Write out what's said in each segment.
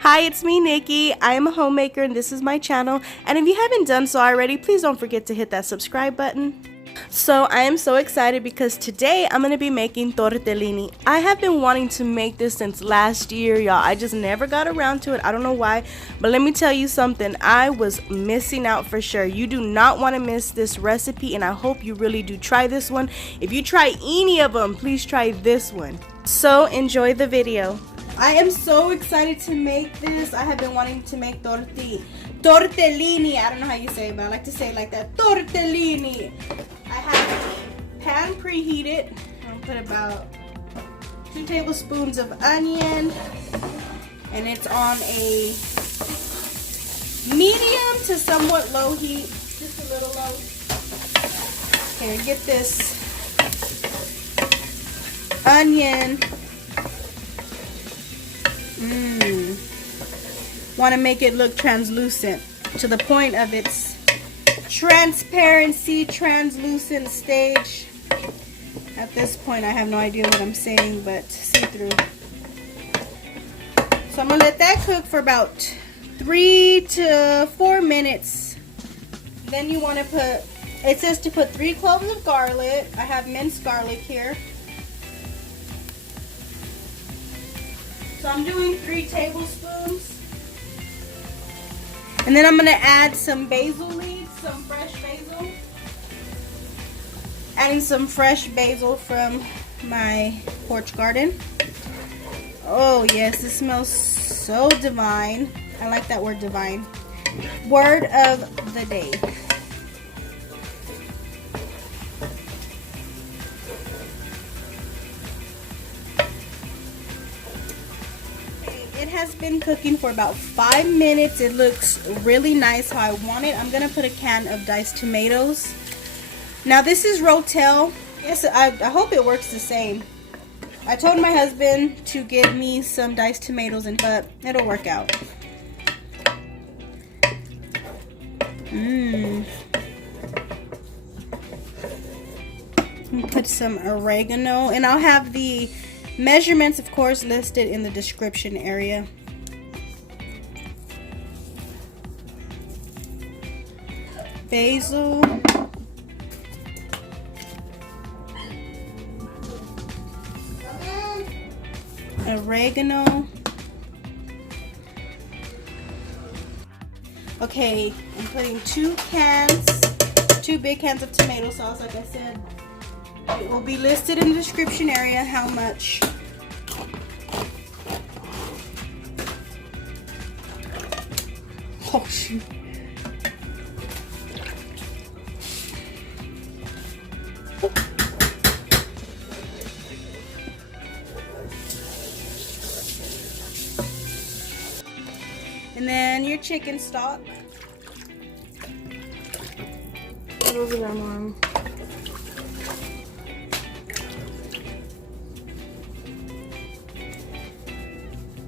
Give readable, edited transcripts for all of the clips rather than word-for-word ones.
Hi, it's me, Nikki. I am a homemaker and this is my channel. And if you haven't done so already, please don't forget to hit that subscribe button. So I am so excited because today I'm going to be making tortellini. I have been wanting to make this since last year, y'all. I just never got around to it. I don't know why, but let me tell you something. I was missing out for sure. You do not want to miss this recipe, and I hope you really do try this one. If you try any of them, please try this one. So enjoy the video. I am so excited to make this. I have been wanting to make tortellini. I don't know how you say it, but I like to say it like that. Tortellini. I have a pan preheated. I'll put about 2 tablespoons of onion. And it's on a medium to somewhat low heat. Just a little low. Okay, get this onion. Want to make it look translucent to the point of its transparency, translucent stage. At this point, I have no idea what I'm saying, but see-through. So I'm going to let that cook for about 3 to 4 minutes. Then you want to put, it says to put 3 cloves of garlic. I have minced garlic here. So I'm doing 3 tablespoons. And then I'm going to add some basil leaves, some fresh basil. Adding some fresh basil from my porch garden. Oh yes, it smells so divine. I like that word, divine. Word of the day. It has been cooking for about 5 minutes. It looks really nice how I want it. I'm going to put a can of diced tomatoes. Now this is Rotel. Yes, I hope it works the same. I told my husband to give me some diced tomatoes, but it'll work out. Put some oregano, and I'll have the measurements, of course, listed in the description area. Basil. Oregano. Okay, I'm putting 2 big cans of tomato sauce, like I said. It will be listed in the description area how much. Oh shoot. And then your chicken stock. Those are them.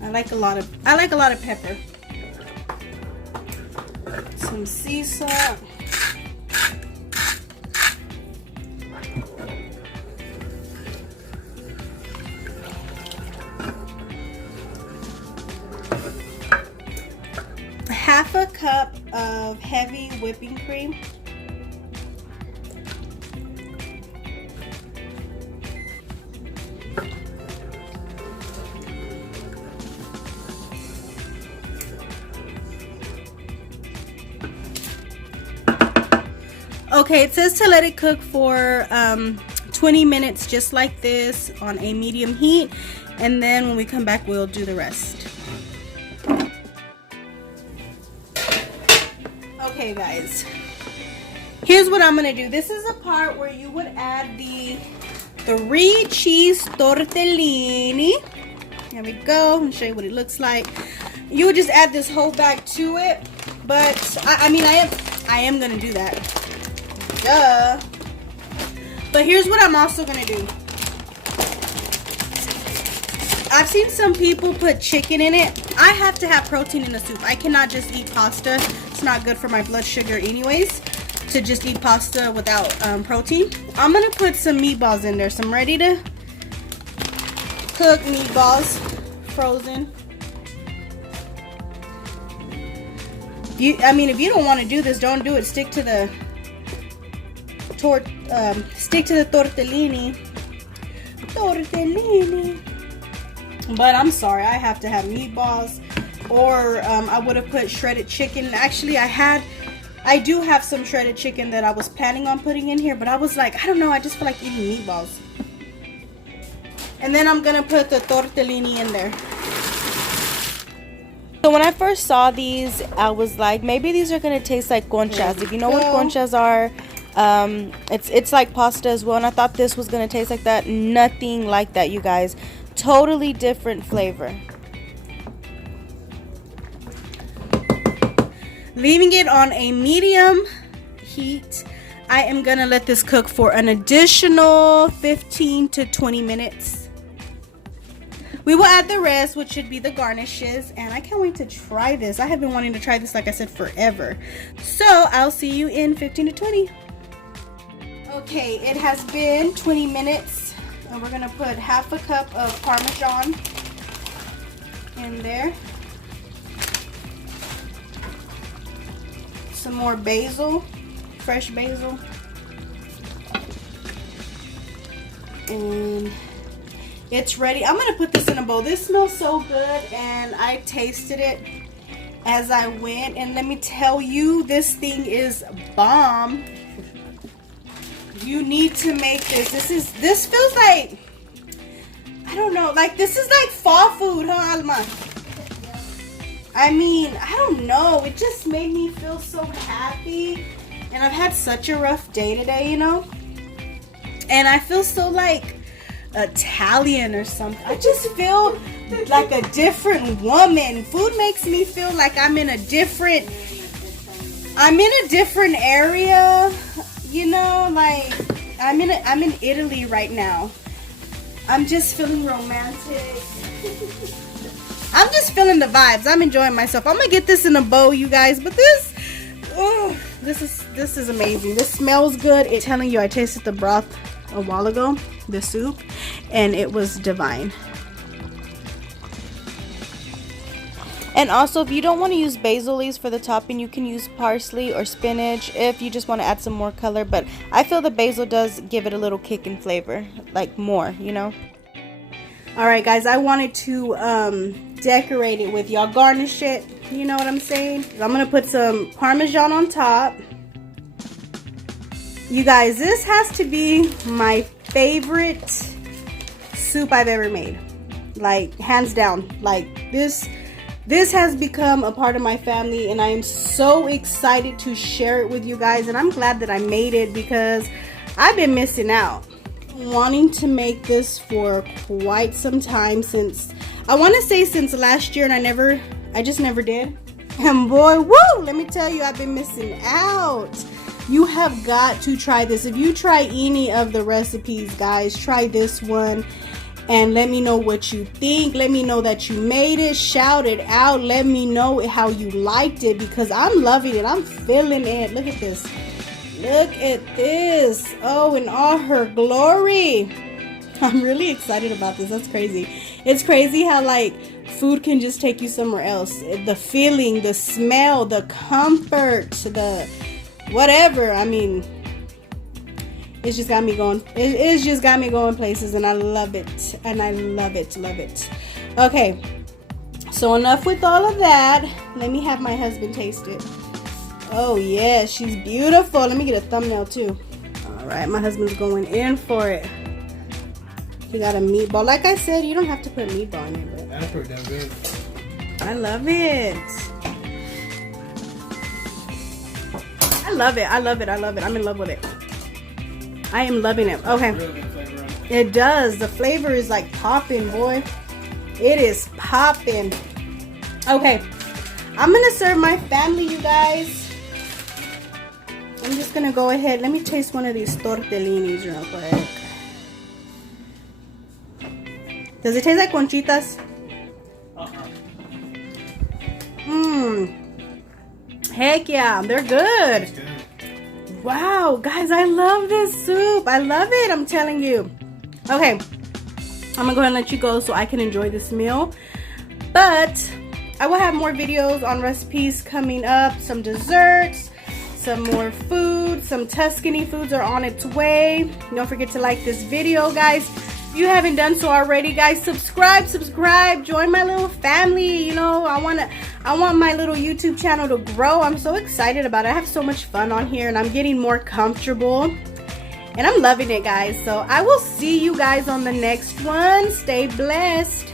I like a lot of pepper. Some sea salt. Half a cup of heavy whipping cream. Okay, it says to let it cook for 20 minutes just like this on a medium heat, and then when we come back we'll do the rest. Okay guys, here's what I'm gonna do. This is a part where you would add the 3 cheese tortellini. There we go. I'll show you what it looks like. You would just add this whole bag to it, but I am gonna do that. Duh. But here's what I'm also gonna do. I've seen some people put chicken in it. I have to have protein in the soup. I cannot just eat pasta. It's not good for my blood sugar anyways to just eat pasta without protein. I'm gonna put some meatballs in there, some ready to cook meatballs, frozen. if you don't want to do this, don't do it. Stick to the tortellini. But I'm sorry, I have to have meatballs, or I would have put shredded chicken. Actually, I do have some shredded chicken that I was planning on putting in here, but I was like, I don't know, I just feel like eating meatballs. And then I'm gonna put the tortellini in there. So when I first saw these, I was like, maybe these are gonna taste like conchas. If you know what conchas are, it's like pasta as well, and I thought this was gonna taste like that. Nothing like that, you guys. Totally different flavor. Leaving it on a medium heat. I am gonna let this cook for an additional 15 to 20 minutes. We will add the rest, which should be the garnishes, and I can't wait to try this. I have been wanting to try this, like I said, forever. So I'll see you in 15 to 20. Okay, it has been 20 minutes, and we're gonna put half a cup of Parmesan in there. Some more basil, fresh basil. And it's ready. I'm gonna put this in a bowl. This smells so good, and I tasted it as I went, and let me tell you, this thing is bomb. You need to make this. This feels like, I don't know, like this is like fall food, huh, Alma? I mean, I don't know, it just made me feel so happy, and I've had such a rough day today, you know, and I feel so like Italian or something. I just feel like a different woman. Food makes me feel like I'm in a different area, you know, like I'm in Italy right now. I'm just feeling romantic. I'm just feeling the vibes. I'm enjoying myself. I'm gonna get this in a bowl, you guys, but this is amazing. This smells good. It's telling you, I tasted the broth a while ago, the soup, and it was divine. And also, if you don't want to use basil leaves for the topping, you can use parsley or spinach if you just want to add some more color, but I feel the basil does give it a little kick in flavor, like more, you know. Alright guys, I wanted to decorate it with y'all, garnish it, you know what I'm saying? I'm gonna put some Parmesan on top. You guys, this has to be my favorite soup I've ever made, like hands down. Like this has become a part of my family, and I am so excited to share it with you guys, and I'm glad that I made it because I've been missing out. Wanting to make this for quite some time, since I want to say since last year, and I just never did. And boy, woo, let me tell you, I've been missing out. You have got to try this. If you try any of the recipes, guys, try this one and let me know what you think. Let me know that you made it. Shout it out. Let me know how you liked it, because I'm loving it. I'm feeling it. Look at this. Look at this. Oh, in all her glory. I'm really excited about this. That's crazy. It's crazy how like food can just take you somewhere else. The feeling, the smell, the comfort, the whatever. I mean, it's just got me going. It's just got me going places, and I love it. And I love it. Love it. Okay. So enough with all of that. Let me have my husband taste it. Oh yeah, she's beautiful. Let me get a thumbnail too. All right, my husband's going in for it. He got a meatball. Like I said, you don't have to put meatball in it, but that's pretty damn good. I love it. I love it. I love it. I love it. I'm in love with it. I am loving it. Okay. Real good flavor on it. It does. The flavor is like popping, boy. It is popping. Okay. I'm gonna serve my family, you guys. I'm just gonna go ahead. Let me taste one of these tortellinis real quick. Does it taste like conchitas? Heck yeah, they're good. Wow, guys, I love this soup. I love it, I'm telling you. Okay, I'm gonna go ahead and let you go so I can enjoy this meal. But I will have more videos on recipes coming up, some desserts, some more food, some Tuscany foods are on its way. Don't forget to like this video, guys. If you haven't done so already, guys, subscribe, join my little family. You know, I want my little YouTube channel to grow. I'm so excited about it. I have so much fun on here and I'm getting more comfortable and I'm loving it, guys. So I will see you guys on the next one. Stay blessed.